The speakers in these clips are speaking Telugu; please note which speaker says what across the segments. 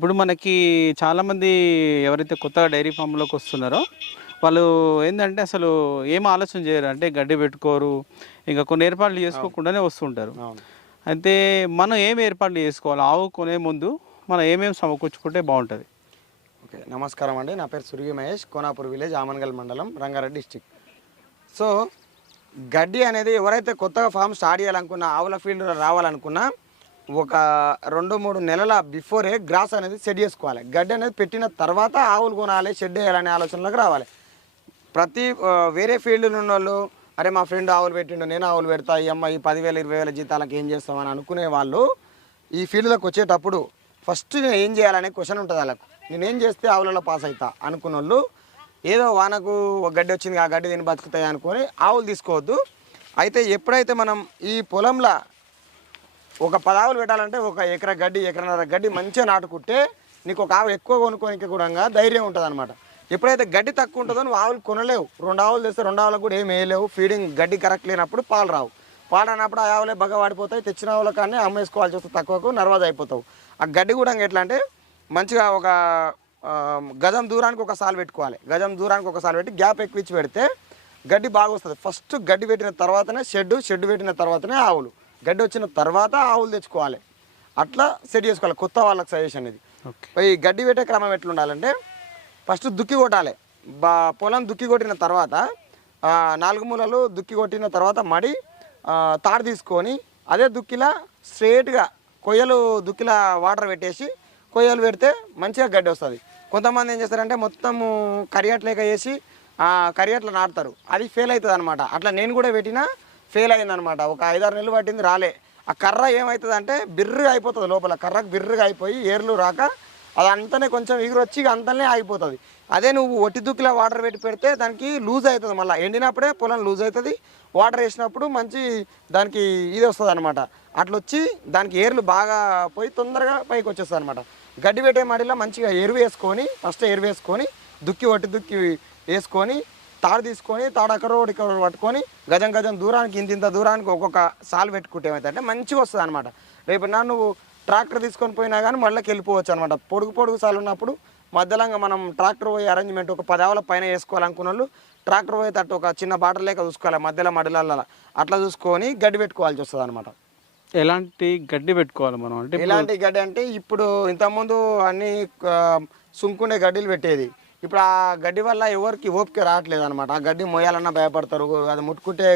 Speaker 1: ఇప్పుడు మనకి చాలామంది ఎవరైతే కొత్తగా డైరీ ఫామ్లోకి వస్తున్నారో వాళ్ళు ఏంటంటే అసలు ఏం ఆలోచన చేయరు. అంటే గడ్డి పెట్టుకోరు. ఇంకా కొన్ని ఏర్పాట్లు చేసుకోకుండానే వస్తుంటారు. అయితే మనం ఏం ఏర్పాట్లు చేసుకోవాలి? ఆవు కొనే ముందు మనం ఏమేమి సమకూర్చుకుంటే బాగుంటుంది?
Speaker 2: ఓకే నమస్కారం అండి. నా పేరు సురిగి మహేష్ కోనాపూర్ విలేజ్ ఆమన్గల్ మండలం రంగారెడ్డి డిస్టిక్. సో గడ్డి అనేది ఎవరైతే కొత్తగా ఫామ్ స్టార్ట్ చేయాలనుకున్నా ఆవుల ఫీల్డ్ రావాలనుకున్నా ఒక రెండు మూడు నెలల బిఫోరే గ్రాస్ అనేది సెట్ చేసుకోవాలి. గడ్డి అనేది పెట్టిన తర్వాత ఆవులు కొనాలి షెడ్ వేయాలనే ఆలోచనలోకి రావాలి. ప్రతి వేరే ఫీల్డ్లో ఉన్న వాళ్ళు అరే మా ఫ్రెండ్ ఆవులు పెట్టిండు నేను ఆవులు పెడతా ఈ అమ్మాయి పదివేల ఇరవై వేల జీతాలకు ఏం చేస్తామని అనుకునే వాళ్ళు ఈ ఫీల్డ్లోకి వచ్చేటప్పుడు ఫస్ట్ నేను ఏం చేయాలనే క్వశ్చన్ ఉంటుంది వాళ్ళకు. నేనేం చేస్తే ఆవులలో పాస్ అవుతా అనుకున్న వాళ్ళు ఏదో వానకు ఒక గడ్డి వచ్చింది ఆ గడ్డి దీన్ని బతుకుతాయి అనుకొని ఆవులు తీసుకోవద్దు. అయితే ఎప్పుడైతే మనం ఈ పొలంలో ఒక పదావులు పెట్టాలంటే ఒక ఎకరా గడ్డి ఎకరన్నర గడ్డి మంచిగా నాటుకుంటే నీకు ఒక ఆవు ఎక్కువ కొనుక్కోనికి కూడా ధైర్యం ఉంటుంది అనమాట ఎప్పుడైతే గడ్డి తక్కువ ఉంటుందో నువ్వు ఆవులు కొనలేవు. రెండు ఆవులు తెస్తే రెండు ఆవులకు కూడా ఏం వేయలేవు. ఫీడింగ్ గడ్డి కరెక్ట్ లేనప్పుడు పాలు రావు. పాలు రానప్పుడు ఆ ఆవులే బాగా వాడిపోతాయి. తెచ్చిన ఆవుల కానీ అమ్మేసుకోవాల్సి వస్తే తక్కువకు నర్వాజ్ అయిపోతావు. ఆ గడ్డి కూడా ఎట్లా అంటే మంచిగా ఒక గజం దూరానికి ఒక సాలు పెట్టుకోవాలి. గజం దూరానికి ఒక సాలు పెట్టి గ్యాప్ ఎక్కువ ఇచ్చి పెడితే గడ్డి బాగా వస్తుంది. ఫస్ట్ గడ్డి పెట్టిన తర్వాతనే షెడ్ షెడ్ పెట్టిన తర్వాతనే ఆవులు. గడ్డి వచ్చిన తర్వాత ఆవులు తెచ్చుకోవాలి. అట్లా సెట్ చేసుకోవాలి. కొత్త వాళ్ళకి సజెషన్ ఇది. ఈ గడ్డి పెట్టే క్రమం ఎట్లా ఉండాలంటే ఫస్ట్ దుక్కి కొట్టాలి. బా పొలం దుక్కి కొట్టిన తర్వాత నాలుగు మూలలు దుక్కి కొట్టిన తర్వాత మడి తాడు తీసుకొని అదే దుక్కిలా స్ట్రేట్గా కొయ్యలు దుక్కిలా వాటర్ పెట్టేసి కొయ్యలు పెడితే మంచిగా గడ్డి వస్తుంది. కొంతమంది ఏం చేస్తారంటే మొత్తము కరియట్లేక వేసి కరియట్లు నాటుతారు. అది ఫెయిల్ అవుతుంది అనమాట అట్లా నేను కూడా పెట్టినా ఫెయిల్ అయింది అనమాట ఒక ఐదారు నెలలు పట్టింది రాలే. ఆ కర్ర ఏమవుతుంది అంటే బిర్రుగా అయిపోతుంది లోపల. కర్రకు బిర్రుగా అయిపోయి ఏర్లు రాక అది అంతనే కొంచెం ఎగురు వచ్చి అంతనే ఆగిపోతుంది. అదే నువ్వు ఒట్టి దుక్కిలో వాటర్ పెట్టి పెడితే దానికి లూజ్ అవుతుంది. మళ్ళీ ఎండినప్పుడే పొలం లూజ్ అవుతుంది. వాటర్ వేసినప్పుడు మంచి దానికి ఇది వస్తుంది అనమాట అట్లా వచ్చి దానికి ఏర్లు బాగా పోయి తొందరగా పైకి వచ్చేస్తుంది అనమాట గడ్డి పెట్టే మడిలో మంచిగా ఎరువు వేసుకొని ఫస్ట్ ఎరువు వేసుకొని దుక్కి ఒట్టి దుక్కి వేసుకొని తాడు తీసుకొని తాడు అక్కడ ఇక్కడ పట్టుకొని గజం గజం దూరానికి ఇంత ఇంత దూరానికి ఒక్కొక్క సాలు పెట్టుకుంటే ఏమైతే మంచిగా వస్తుంది అనమాట రేపు నా నువ్వు ట్రాక్టర్ తీసుకొని పోయినా కానీ మళ్ళీకి వెళ్ళిపోవచ్చు అనమాట పొడుగు పొడుగు సార్లు ఉన్నప్పుడు మధ్యలంగా మనం ట్రాక్టర్ పోయే అరేంజ్మెంట్ ఒక పది ఆవుల పైన వేసుకోవాలనుకున్న వాళ్ళు ట్రాక్టర్ పోయే తట్టు ఒక చిన్న బాటలు లేక చూసుకోవాలి మధ్యలో మడిలల్లో అట్లా చూసుకొని గడ్డి పెట్టుకోవాల్సి వస్తుంది అనమాట
Speaker 1: ఎలాంటి గడ్డి పెట్టుకోవాలి మనం? అంటే
Speaker 2: ఎలాంటి గడ్డి అంటే ఇప్పుడు ఇంతకుముందు అన్ని సుంకుండే గడ్డిలు పెట్టేది. ఇప్పుడు ఆ గడ్డి వల్ల ఎవరికి ఓపిక రావట్లేదు అనమాట ఆ గడ్డి మోయాలన్నా భయపడతారు అది ముట్టుకుంటే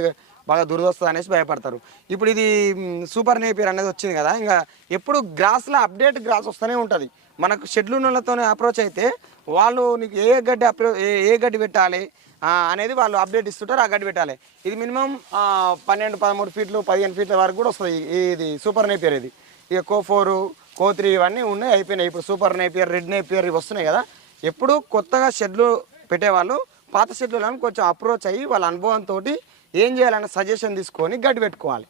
Speaker 2: బాగా దురదొస్తుంది అనేసి భయపడతారు. ఇప్పుడు ఇది సూపర్ నేపియర్ అనేది వచ్చింది కదా ఇంకా ఎప్పుడు గ్రాస్లో అప్డేట్ గ్రాస్ వస్తూనే ఉంటుంది. మనకు షెడ్లు అప్రోచ్ అయితే వాళ్ళు నీకు ఏ గడ్డి అప్రో ఏ ఏ గడ్డి పెట్టాలి అనేది వాళ్ళు అప్డేట్ ఇస్తుంటారు ఆ గడ్డి పెట్టాలి. ఇది మినిమం పన్నెండు పదమూడు ఫీట్లు పదిహేను ఫీట్ల వరకు కూడా వస్తుంది. ఇది సూపర్ నేపియర్ ఇది. ఇక కో ఫోరు కో త్రీ ఇవన్నీ ఉన్నాయి అయిపోయినాయి. ఇప్పుడు సూపర్ నేపియర్ రెడ్ నేపియర్ ఇవి వస్తున్నాయి కదా ఎప్పుడు కొత్తగా షెడ్లు పెట్టేవాళ్ళు పాత షెడ్లను కొంచెం అప్రోచ్ అయ్యి వాళ్ళ అనుభవంతో ఏం చేయాలన్న సజెషన్ తీసుకొని గడ్డి పెట్టుకోవాలి.